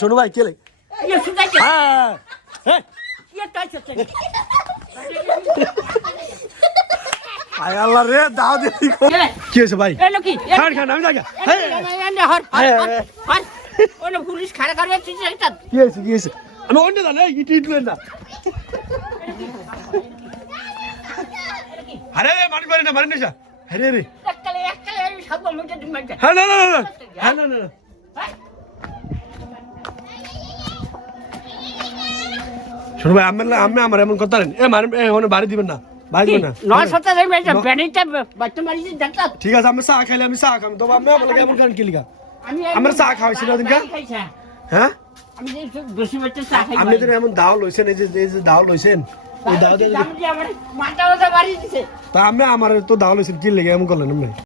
শোনো ভাই কে ইয়ে শুকাইছে হ্যাঁ হ্যাঁ ইয়ে আয় আল্লাহ রে দাও দে। কি হয়েছে ভাই? কি? খান খান আমি জায়গা হ্যাঁ। হর হর হর। ওনে পুলিশ খাড়া করে চিঠি একটা কি হয়েছে কি হয়েছে? আমি অন্য জানে ইটি ইটলেন না। আরে মারি মারি না মারি না আরে রে এককালে এককালে আমি সব মুখে তুমি মারতে হ্যাঁ না না না হ্যাঁ না না না। শোনো ভাই আমি আমি আমার এমন কথা নেই এ এ ওনে বাড়ি দিবেন না। বাড়ি দিবেন না। নয় ব্যানিটা বাচ্চা ডাক্তার ঠিক আছে আমি চা খাইলে আমি চা খাম। তবে আমি লাগে এমন কারণ কি লিখা আমার চা খাওয়াইছিল ওদিনকে? হ্যাঁ? আপনি তো এমন দাও লইছেন এই যে এই যে দাও লইছেন ওই দাও দিয়ে আমার আমার তো দাও লইছেন কি লেগে এমন করলেন আপনি?